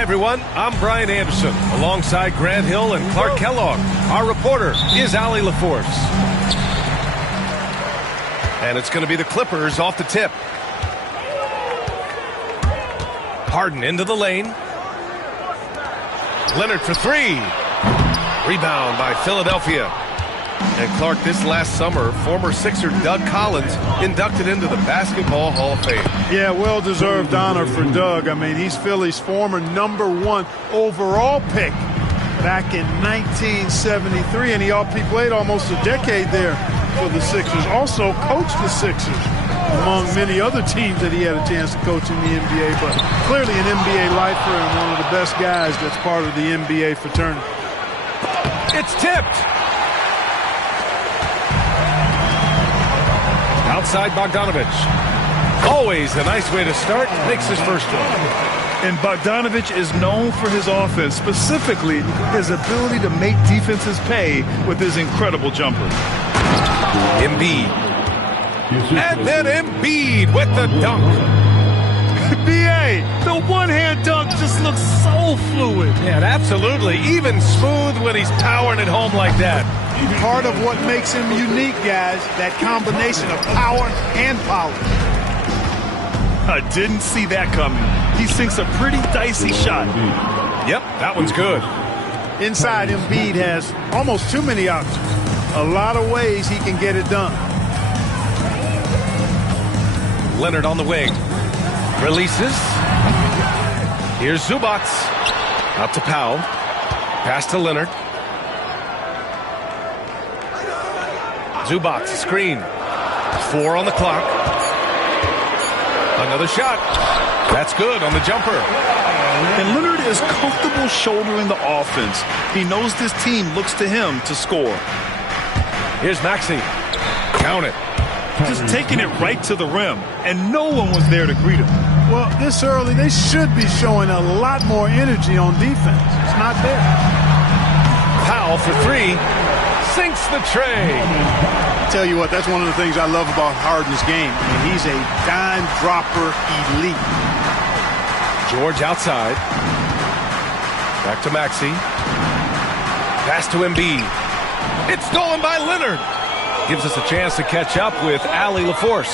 Hi, everyone. I'm Brian Anderson, alongside Grant Hill and Clark Kellogg. Our reporter is Allie LaForce. And it's going to be the Clippers off the tip. Harden into the lane. Leonard for three. Rebound by Philadelphia. And Clark, this last summer, former Sixer Doug Collins inducted into the Basketball Hall of Fame. Yeah, well-deserved honor for Doug. I mean, he's Philly's former #1 overall pick back in 1973, and he played almost a decade there for the Sixers. Also coached the Sixers, among many other teams that he had a chance to coach in the NBA, but clearly an NBA lifer and one of the best guys that's part of the NBA fraternity. It's tipped. Outside Bogdanovich. Always a nice way to start. Makes his first one. And Bogdanovich is known for his offense, specifically his ability to make defenses pay with his incredible jumper. Embiid. And then Embiid with the dunk. B.A., the one-hand dunk just looks so fluid. Yeah, absolutely. Even smooth when he's powering it home like that. Part of what makes him unique, guys, that combination of power and polish. I didn't see that coming. He sinks a pretty dicey shot. Yep, that one's good. Inside, Embiid has almost too many options. A lot of ways he can get it done. Leonard on the wing. Releases. Here's Zubac. Out to Powell. Pass to Leonard. Zubac, screen. 4 on the clock. Another shot. That's good on the jumper. And Leonard is comfortable shouldering the offense. He knows this team looks to him to score. Here's Maxey. Count it. Just taking it right to the rim, and no one was there to greet him. Well, this early, they should be showing a lot more energy on defense. It's not there. Powell for three. Sinks the tray. Tell you what, that's one of the things I love about Harden's game. I mean, he's a dime dropper elite. George outside. Back to Maxey. Pass to Embiid. It's stolen by Leonard. Gives us a chance to catch up with Allie LaForce.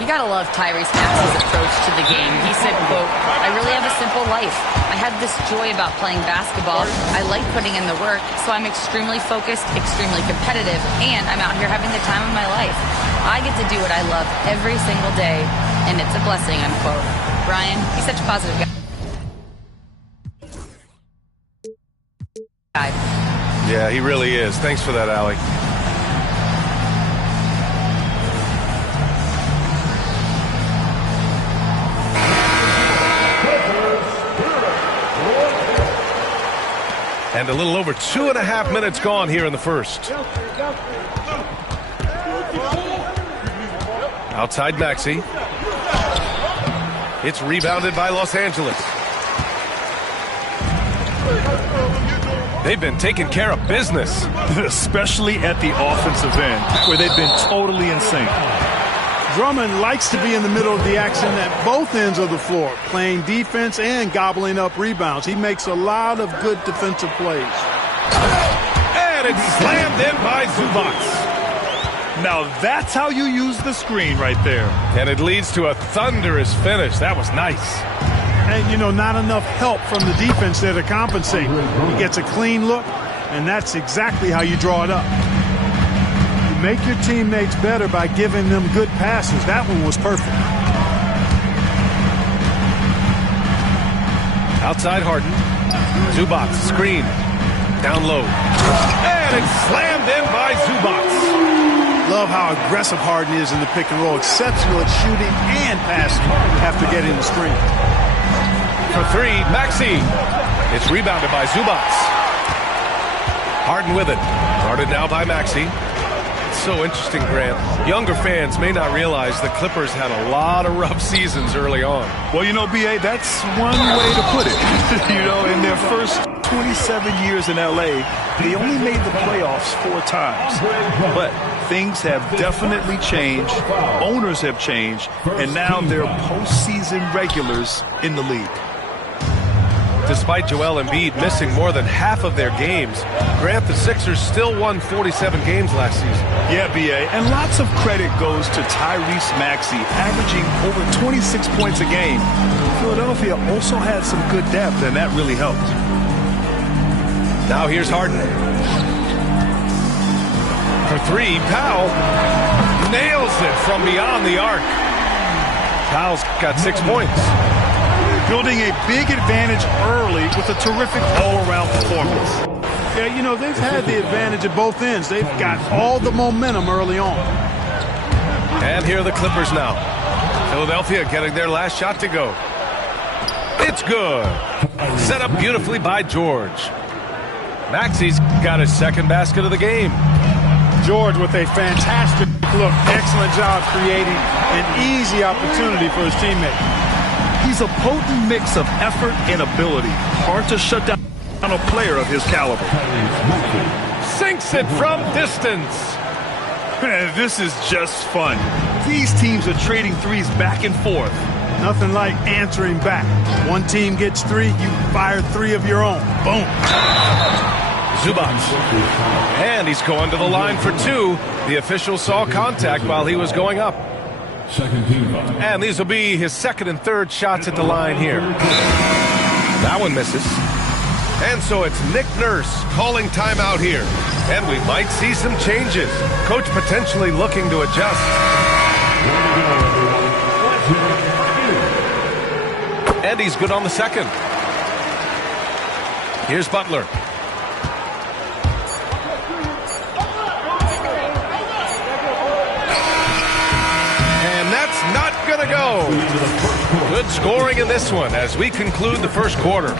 You gotta love Tyrese Maxey's approach to the game. He said, quote, "I really have a simple life. I have this joy about playing basketball. I like putting in the work, so I'm extremely focused, extremely competitive, and I'm out here having the time of my life. I get to do what I love every single day, and it's a blessing," unquote. Brian, he's such a positive guy. Yeah, he really is. Thanks for that, Allie. And a little over 2.5 minutes gone here in the first. Outside Maxey. It's rebounded by Los Angeles. They've been taking care of business. Especially at the offensive end, where they've been totally in sync. Drummond likes to be in the middle of the action at both ends of the floor, playing defense and gobbling up rebounds. He makes a lot of good defensive plays. And it's slammed in by Zubac. Now that's how you use the screen right there. And it leads to a thunderous finish. That was nice. And, you know, not enough help from the defense there to compensate. He gets a clean look, and that's exactly how you draw it up. Make your teammates better by giving them good passes. That one was perfect. Outside Harden. Zubac, screen. Down low. And it's slammed in by Zubac. Love how aggressive Harden is in the pick and roll. Exceptional at shooting and passing after getting the screen. For three, Maxey. It's rebounded by Zubac. Harden with it. Guarded now by Maxey. So interesting, Grant. Younger fans may not realize the Clippers had a lot of rough seasons early on. Well, you know, B.A., that's one way to put it. You know, in their first 27 years in L.A., they only made the playoffs 4 times. But things have definitely changed. Owners have changed. And now they're postseason regulars in the league. Despite Joel Embiid missing more than half of their games, Grant, the Sixers still won 47 games last season. Yeah, B.A., and lots of credit goes to Tyrese Maxey, averaging over 26 points a game. Philadelphia also had some good depth, and that really helped. Now here's Harden. For three, Powell nails it from beyond the arc. Powell's got 6 points. Building a big advantage early with a terrific all-around performance. Yeah, you know, they've had the advantage at both ends. They've got all the momentum early on. And here are the Clippers now. Philadelphia getting their last shot to go. It's good. Set up beautifully by George. Maxey's got his second basket of the game. George with a fantastic look. Excellent job creating an easy opportunity for his teammate. He's a potent mix of effort and ability. Hard to shut down a player of his caliber. Sinks it from distance. Man, this is just fun. These teams are trading threes back and forth. Nothing like answering back. One team gets three, you fire three of your own. Boom. Zubac. And he's going to the line for two. The official saw contact while he was going up. And these will be his second and third shots at the line here. That one misses. And so it's Nick Nurse calling timeout here. And we might see some changes. Coach potentially looking to adjust. And he's good on the second. Here's Butler. Not gonna go. Good scoring in this one as we conclude the first quarter.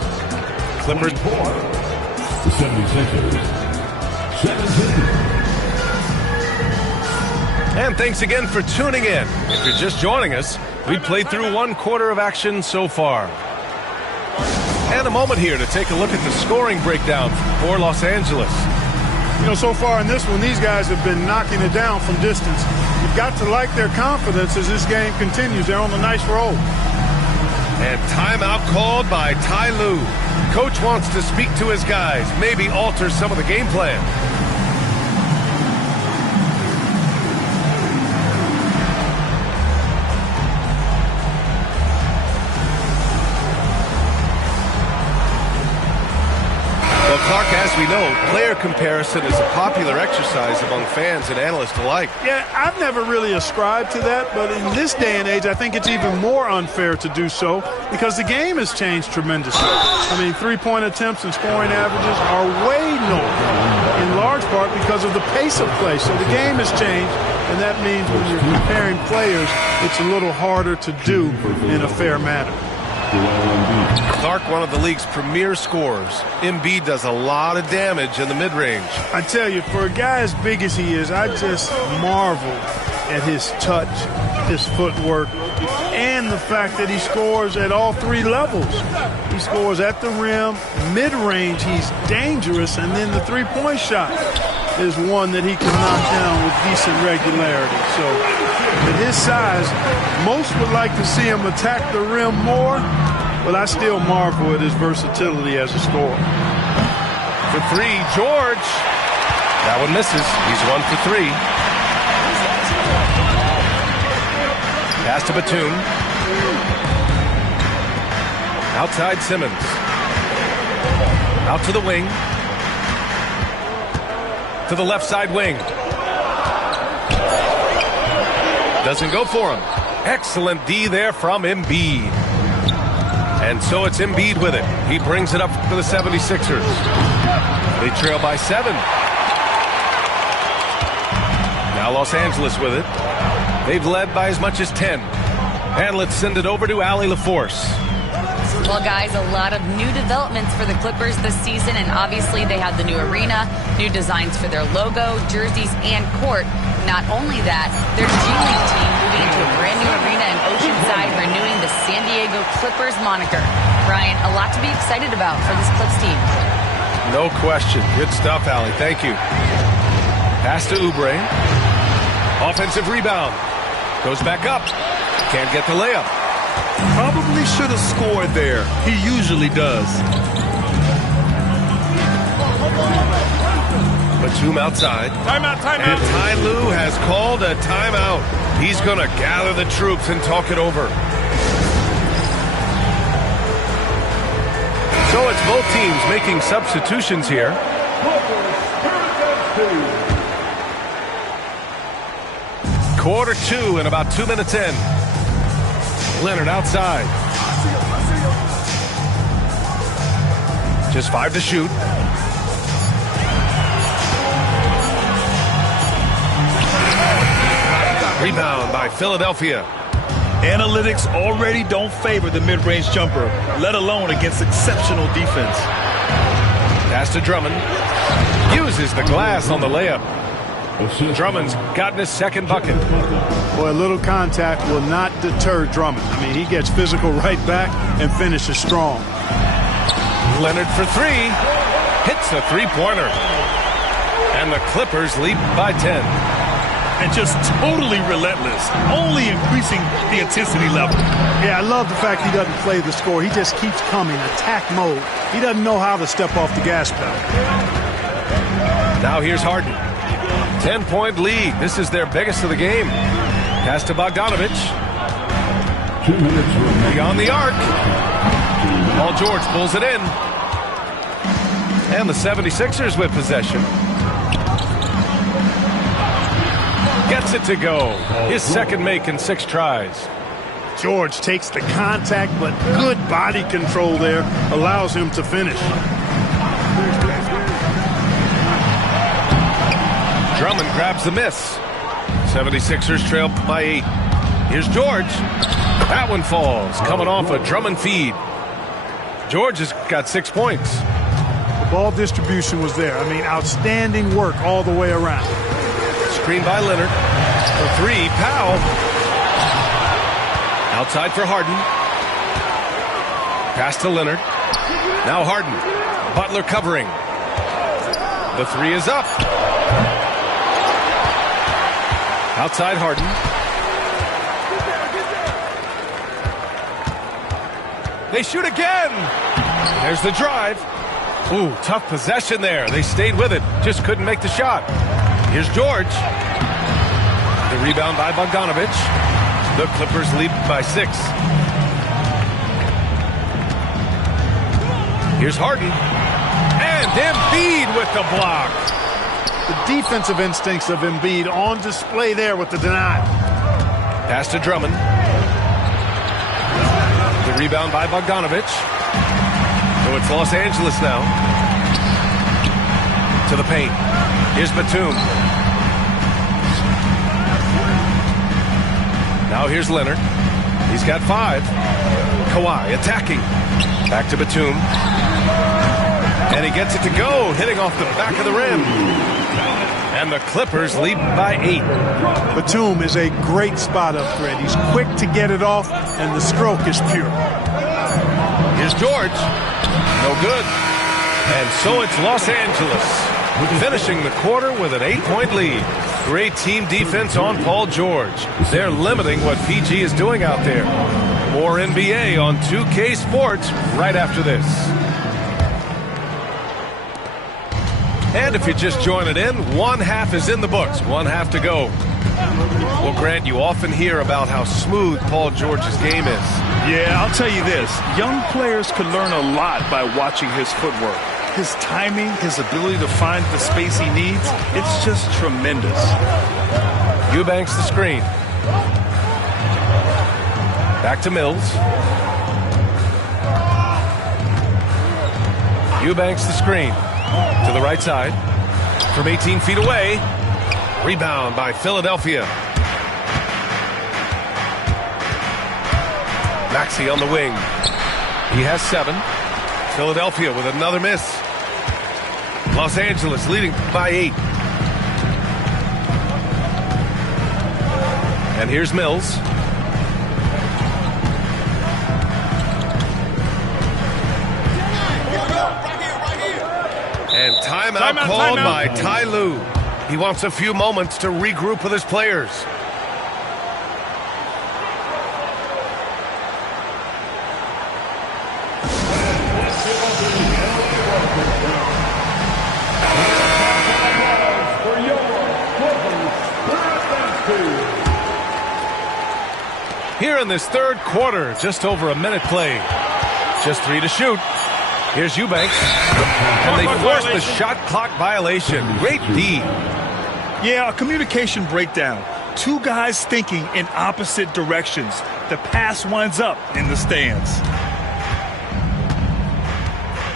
Clippers. The 76ers. 17. And thanks again for tuning in. If you're just joining us, we played through one quarter of action so far. And a moment here to take a look at the scoring breakdown for Los Angeles. You know, so far in this one, these guys have been knocking it down from distance. You've got to like their confidence as this game continues. They're on a nice roll. And timeout called by Ty Lue. Coach wants to speak to his guys, maybe alter some of the game plan. Well, Clark, as we know, player comparison is a popular exercise among fans and analysts alike. Yeah, I've never really ascribed to that, but in this day and age, I think it's even more unfair to do so because the game has changed tremendously. I mean, three-point attempts and scoring averages are way lower, in large part because of the pace of play. So the game has changed, and that means when you're comparing players, it's a little harder to do in a fair manner. Clark, one of the league's premier scorers. Embiid does a lot of damage in the mid-range. I tell you, for a guy as big as he is, I just marvel at his touch, his footwork, and the fact that he scores at all three levels. He scores at the rim, mid-range, he's dangerous, and then the three-point shot is one that he can knock down with decent regularity. So at his size, most would like to see him attack the rim more, but I still marvel at his versatility as a scorer. For three, George. That one misses. He's 1 for 3. Pass to Batum. Outside Simmons. Out to the wing. To the left side wing. Doesn't go for him. Excellent D there from Embiid. And so it's Embiid with it. He brings it up for the 76ers. They trail by 7. Now Los Angeles with it. They've led by as much as 10. And let's send it over to Allie LaForce. Well, guys, a lot of new developments for the Clippers this season, and obviously they have the new arena, new designs for their logo, jerseys, and court. Not only that, their G League team moving into a brand new arena in Oceanside, renewing the San Diego Clippers moniker. Brian, a lot to be excited about for this Clips team. No question. Good stuff, Allie. Thank you. Pass to Oubre. Offensive rebound. Goes back up. Can't get the layup. Probably should have scored there. He usually does. Batum outside. Timeout, timeout. And Ty Lue has called a timeout. He's going to gather the troops and talk it over. So it's both teams making substitutions here. Quarter 2 and about 2 minutes in. Leonard outside. Just 5 to shoot. Rebound by Philadelphia. Analytics already don't favor the mid-range jumper, let alone against exceptional defense. Pass to Drummond. Uses the glass on the layup. Drummond's gotten his second bucket. Boy, a little contact will not deter Drummond. I mean, he gets physical right back and finishes strong. Leonard for 3. Hits a three-pointer. And the Clippers lead by 10. And just totally relentless, only increasing the intensity level. Yeah, I love the fact he doesn't play the score. He just keeps coming, attack mode. He doesn't know how to step off the gas pedal. Now here's Harden. 10-point lead. This is their biggest of the game. Pass to Bogdanovic. 2 minutes remaining. Beyond the arc. Paul George pulls it in. And the 76ers with possession. Gets it to go. His second make in 6 tries. George takes the contact, but good body control there allows him to finish. Drummond grabs the miss. 76ers trail by 8. Here's George. That one falls, coming off a Drummond feed. George has got 6 points. The ball distribution was there. I mean, outstanding work all the way around. Screen by Leonard. For 3, Powell. Outside for Harden. Pass to Leonard. Now Harden. Butler covering. The 3 is up. Outside Harden. They shoot again. There's the drive. Ooh, tough possession there. They stayed with it. Just couldn't make the shot. Here's George. The rebound by Bogdanovic. The Clippers lead by 6. Here's Harden. And Embiid with the block. The defensive instincts of Embiid on display there with the denial. Pass to Drummond. The rebound by Bogdanovic. So it's Los Angeles now. To the paint. Here's Batum. Now here's Leonard. He's got 5. Kawhi attacking. Back to Batum. And he gets it to go, hitting off the back of the rim. And the Clippers lead by 8. Batum is a great spot up threat. He's quick to get it off, and the stroke is pure. Here's George. No good. And so it's Los Angeles, finishing the quarter with an 8-point lead. Great team defense on Paul George. They're limiting what PG is doing out there. More NBA on 2K Sports right after this. And if you're just joining in, 1 half is in the books, 1 half to go. Well, Grant, you often hear about how smooth Paul George's game is. Yeah, I'll tell you this. Young players can learn a lot by watching his footwork. His timing, his ability to find the space he needs, it's just tremendous. Eubanks the screen. Back to Mills. Eubanks the screen. To the right side. From 18 feet away. Rebound by Philadelphia. Maxey on the wing. He has 7. Philadelphia with another miss. Los Angeles leading by 8. And here's Mills. And timeout called by Ty Lue. He wants a few moments to regroup with his players. here in this third quarter. Just over a minute played. Just 3 to shoot. Here's Eubanks. And they force the shot clock violation. Great D. Yeah, a communication breakdown. Two guys thinking in opposite directions. The pass winds up in the stands.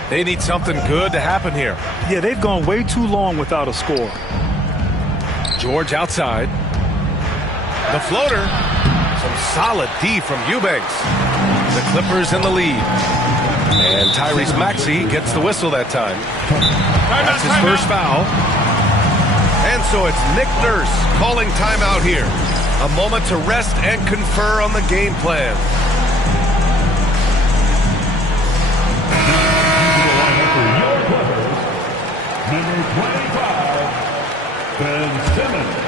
They need something good to happen here. Yeah, they've gone way too long without a score. George outside. The floater. Some solid D from Eubanks. The Clippers in the lead. And Tyrese Maxey gets the whistle that time. That's his first foul. And so it's Nick Nurse calling timeout here. A moment to rest and confer on the game plan. Number 25, Ben Simmons.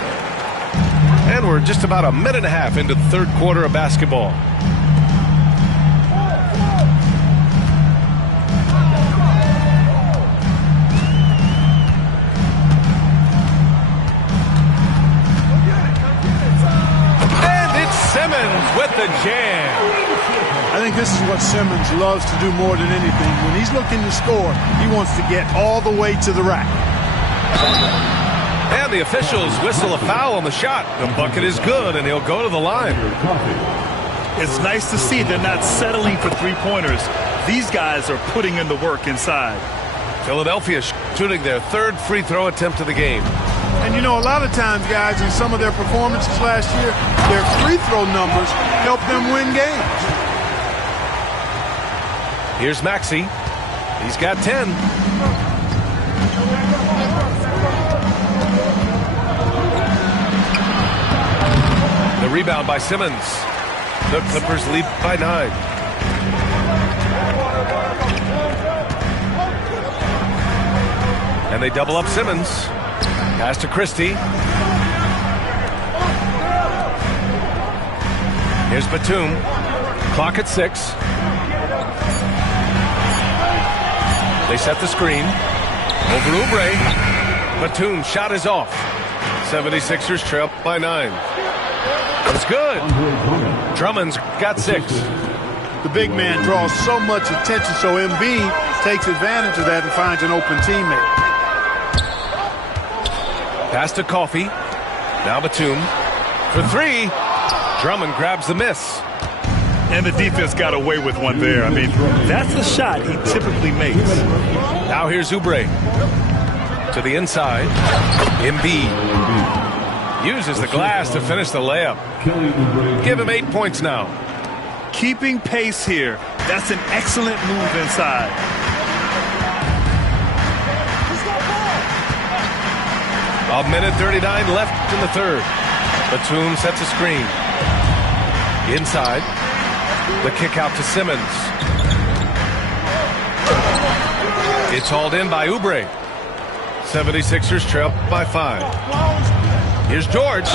And we're just about a minute and a half into the third quarter of basketball. Simmons with the jam. I think this is what Simmons loves to do more than anything. When he's looking to score, he wants to get all the way to the rack. And the officials whistle a foul on the shot. The bucket is good, and he'll go to the line. It's nice to see they're not settling for three-pointers. These guys are putting in the work inside. Philadelphia shooting their third free throw attempt of the game. And you know, a lot of times, guys, in some of their performances last year, their free throw numbers help them win games. Here's Maxey. He's got 10. The rebound by Simmons. The Clippers lead by 9. And they double up Simmons. Pass to Christie. Here's Batum. Clock at 6. They set the screen. Over Oubre. Batum's shot is off. 76ers trail by 9. It's good. Drummond's got 6. The big man draws so much attention, so Embiid takes advantage of that and finds an open teammate. Pass to Coffey. Now Batum. For 3. Drummond grabs the miss. And the defense got away with one there. I mean, that's the shot he typically makes. Now here's Oubre. To the inside. Embiid. Uses the glass to finish the layup. Give him 8 points now. Keeping pace here. That's an excellent move inside. A minute 39 left in the third. Batum sets a screen. Inside. The kick out to Simmons. It's hauled in by Oubre. 76ers trail by 5. Here's George.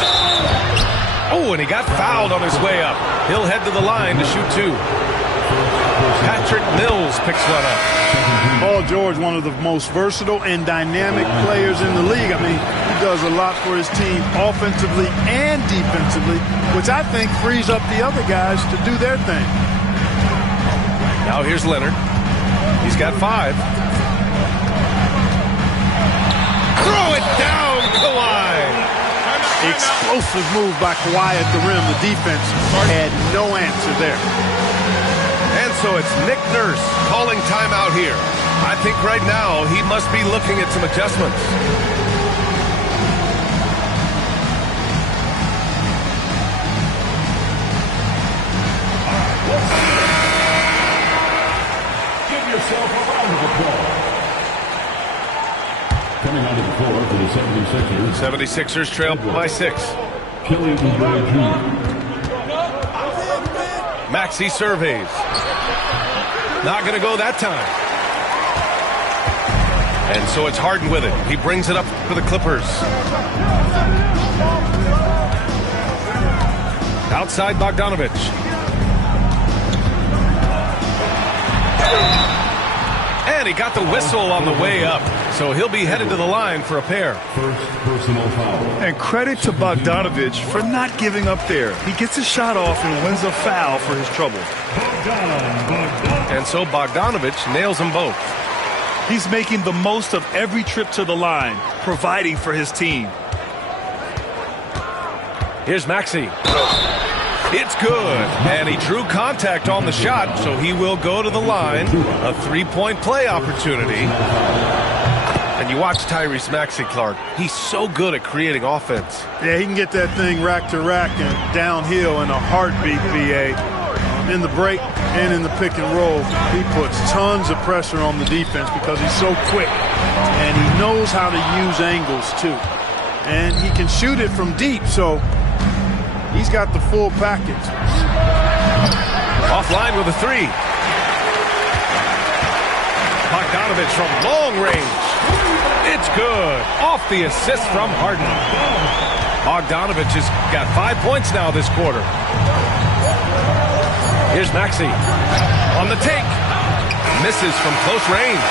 Oh, and he got fouled on his way up. He'll head to the line to shoot 2. Patrick Mills picks one up. Paul George, one of the most versatile and dynamic players in the league. I mean, he does a lot for his team offensively and defensively, which I think frees up the other guys to do their thing. Now here's Leonard. He's got 5. Throw it down, Kawhi. Explosive move by Kawhi at the rim. The defense had no answer there. And so it's Nick Nurse calling timeout here. I think right now he must be looking at some adjustments. Give yourself a round of applause. Coming onto the floor for the 76ers. 76ers trail by 6. Kelly Oubre Jr. Maxey surveys. Not going to go that time. And so it's Harden with it. He brings it up for the Clippers. Outside Bogdanovich. And he got the whistle on the way up. so he'll be headed to the line for a pair. First personal foul. And credit to Bogdanovich for not giving up there. He gets a shot off and wins a foul for his trouble. And so Bogdanovich nails them both. He's making the most of every trip to the line, providing for his team. Here's Maxey. It's good. And he drew contact on the shot, so he will go to the line. A three-point play opportunity. And you watch Tyrese Maxey, Clark. He's so good at creating offense. Yeah, he can get that thing rack to rack and downhill in a heartbeat, BA. In the break and in the pick and roll, he puts tons of pressure on the defense because he's so quick. And he knows how to use angles, too. And he can shoot it from deep, so he's got the full package. Offline with a three. Bogdanovich from long range. It's good. Off the assist from Harden. Bogdanovich has got 5 points now this quarter. Here's Maxey. On the take. Misses from close range.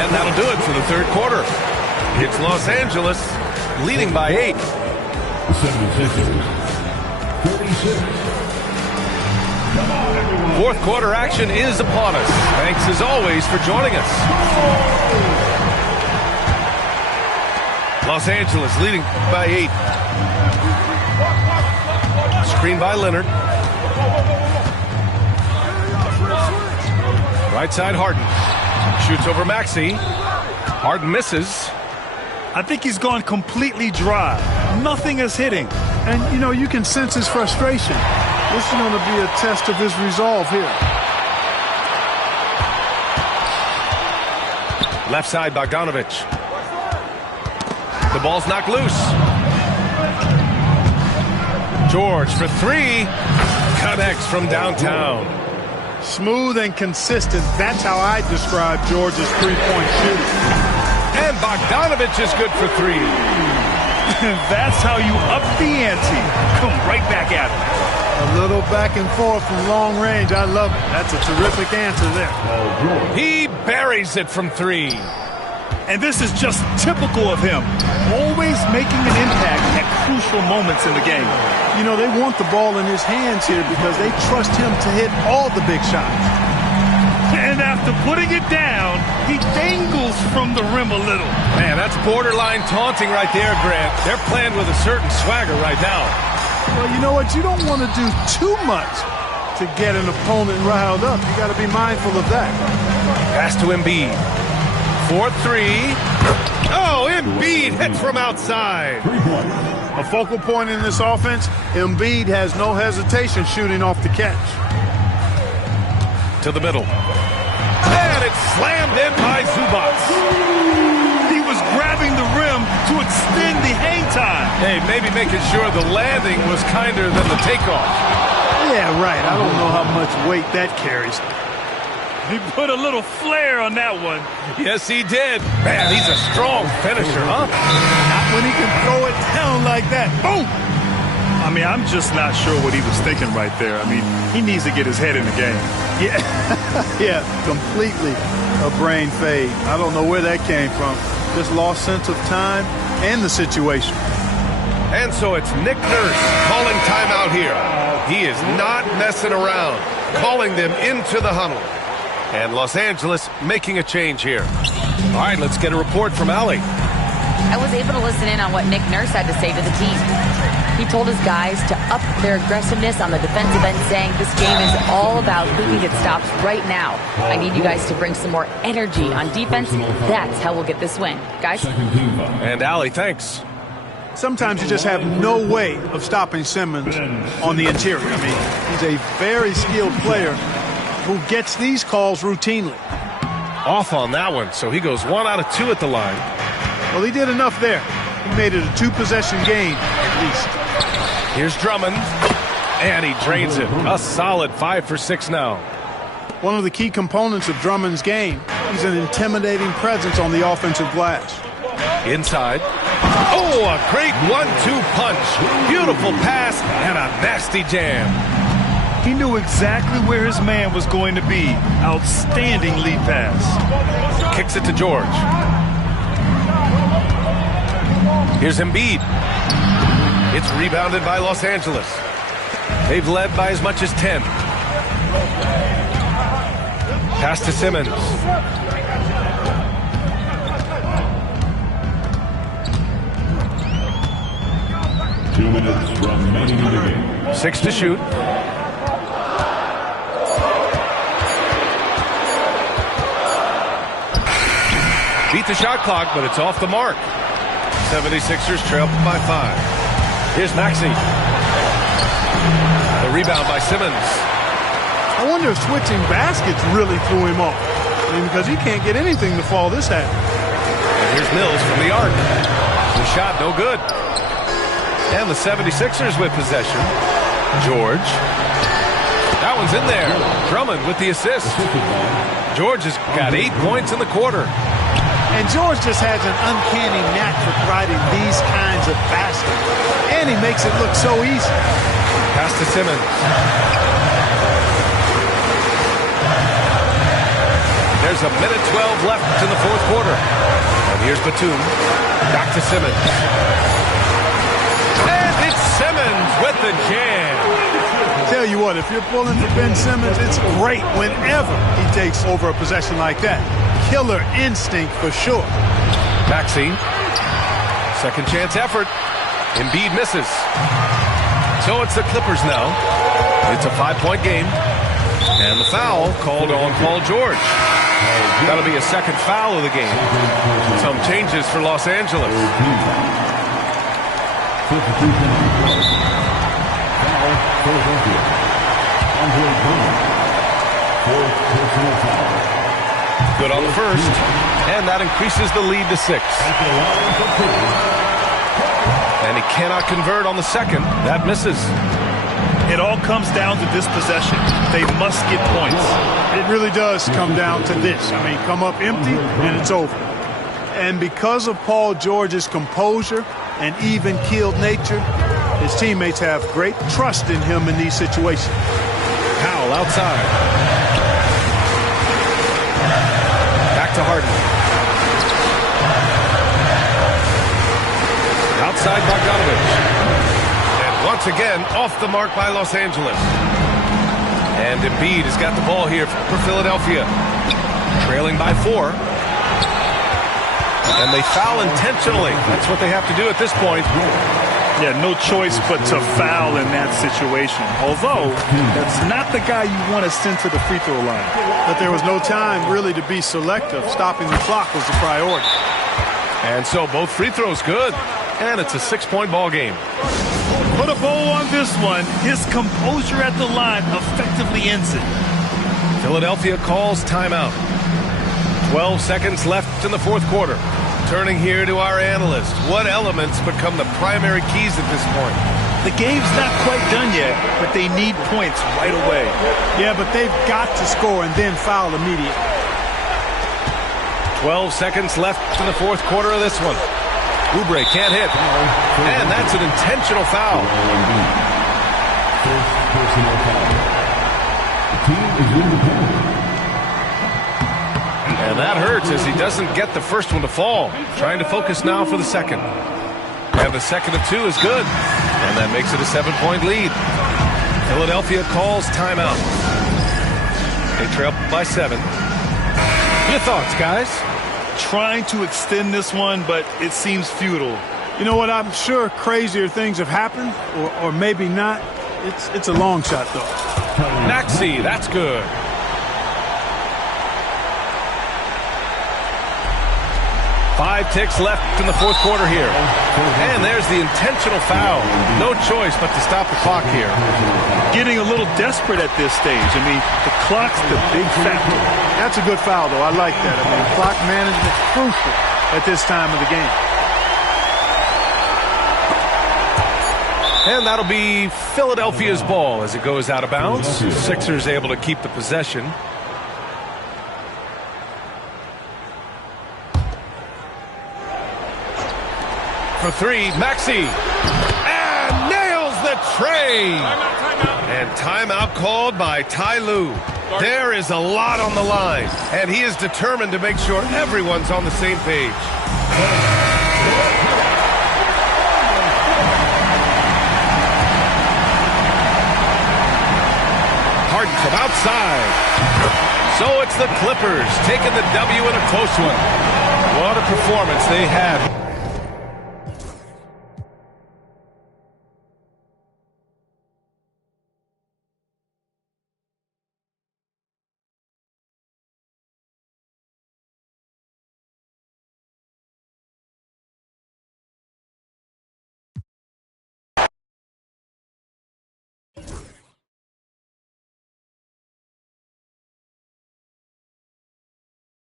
And that'll do it for the third quarter. It's Los Angeles leading by 8. 76ers, 36. Come on, everyone. Fourth quarter action is upon us. Thanks as always for joining us. Los Angeles leading by 8. Screen by Leonard. Right side Harden. Shoots over Maxey. Harden misses. I think he's gone completely dry. Nothing is hitting. And, you know, you can sense his frustration. This is going to be a test of his resolve here. Left side, Bogdanovich. The ball's knocked loose. George for three. Connects from downtown. Smooth and consistent. That's how I describe George's three-point shooting. And Bogdanovich is good for three. That's how you up the ante. Come right back at him. A little back and forth from long range. I love it. That's a terrific answer there. He buries it from three. And this is just typical of him. Always making an impact at crucial moments in the game. You know, they want the ball in his hands here because they trust him to hit all the big shots. And after putting it down, he dangles from the rim a little. Man, that's borderline taunting right there, Grant. They're playing with a certain swagger right now. Well, you know what? You don't want to do too much to get an opponent riled up. You got to be mindful of that. Pass to Embiid. 4-3. Oh, Embiid hits from outside. A focal point in this offense, Embiid has no hesitation shooting off the catch. To the middle. And it's slammed in by Zubac. He was grabbing the rim to extend the hang time. Hey, maybe making sure the landing was kinder than the takeoff. Yeah, right. I don't know how much weight that carries. He put a little flair on that one. Yes, he did. Man, he's a strong finisher, huh? Not when he can throw it down like that. Boom! I mean, I'm just not sure what he was thinking right there. I mean, he needs to get his head in the game. Yeah, yeah, completely a brain fade. I don't know where that came from. Just lost sense of time and the situation. And so it's Nick Nurse calling timeout here. He is not messing around, calling them into the huddle. And Los Angeles making a change here. All right, let's get a report from Allie. I was able to listen in on what Nick Nurse had to say to the team. He told his guys to up their aggressiveness on the defensive end, saying this game is all about who can get stops right now. I need you guys to bring some more energy on defense. That's how we'll get this win. Guys? And Allie, thanks. Sometimes you just have no way of stopping Simmons on the interior. I mean, he's a very skilled player who gets these calls routinely. Off on that one, so he goes 1 out of 2 at the line. Well, he did enough there. He made it a 2-possession game, at least. Here's Drummond, and he drains it. A solid 5 for 6 now. One of the key components of Drummond's game, he's an intimidating presence on the offensive glass. Inside. Oh, a great 1-2 punch. Beautiful pass and a nasty jam. He knew exactly where his man was going to be. Outstanding lead pass. Kicks it to George. Here's Embiid. It's rebounded by Los Angeles. They've led by as much as 10. Pass to Simmons. Two minutes remaining in the game. 6 to shoot. Beat the shot clock, but it's off the mark. 76ers trail by 5. Here's Maxey. The rebound by Simmons. I wonder if switching baskets really threw him off. I mean, because he can't get anything to fall this half. And here's Mills from the arc. The shot no good. And the 76ers with possession. George. That one's in there. Drummond with the assist. George has got 8 points in the quarter. And George just has an uncanny knack for providing these kinds of baskets. And he makes it look so easy. Pass to Simmons. There's a minute 12 left in the fourth quarter. And here's Batum. Back to Simmons. And it's Simmons with the jam. Tell you what, if you're pulling for Ben Simmons, it's great whenever he takes over a possession like that. Killer instinct for sure. Maxey. Second chance effort. Embiid misses. So it's the Clippers now. It's a 5-point game. And the foul called on Paul George. That'll be a second foul of the game. Some changes for Los Angeles. Good on the first, and that increases the lead to 6. And he cannot convert on the second. That misses. It all comes down to this possession. They must get points. It really does come down to this. I mean, come up empty, and it's over. And because of Paul George's composure and even-keeled nature, his teammates have great trust in him in these situations. Powell outside. Back to Harden. Outside Bogdanovich. And once again, off the mark by Los Angeles. And Embiid has got the ball here for Philadelphia. Trailing by 4. And they foul intentionally. That's what they have to do at this point. Yeah, no choice but to foul in that situation. Although, that's not the guy you want to send to the free throw line. But there was no time really to be selective. Stopping the clock was the priority. And so both free throws good. And it's a 6-point ball game. Put a bow on this one. His composure at the line effectively ends it. Philadelphia calls timeout. 12 seconds left in the fourth quarter. Turning here to our analyst. What elements become the primary keys at this point? The game's not quite done yet, but they need points right away. Yeah, but they've got to score and then foul immediately. 12 seconds left in the fourth quarter of this one. Oubre can't hit. And that's an intentional foul. First personal foul. The team is in the penalty. And that hurts as he doesn't get the first one to fall. Trying to focus now for the second. And the second of 2 is good. And that makes it a 7-point lead. Philadelphia calls timeout. They trail by 7. Your thoughts, guys? Trying to extend this one, but it seems futile. You know what? I'm sure crazier things have happened, or maybe not. It's a long shot, though. Maxey, that's good. Five ticks left in the fourth quarter here. And there's the intentional foul. No choice but to stop the clock here. Getting a little desperate at this stage. I mean, the clock's the big factor. That's a good foul, though. I like that. I mean, clock management is crucial at this time of the game. And that'll be Philadelphia's ball as it goes out of bounds. Sixers able to keep the possession. For 3, Maxey. And nails the tray. And timeout called by Ty Lue. There is a lot on the line, and he is determined to make sure everyone's on the same page. the Clippers taking the W in a close one. What a performance they had.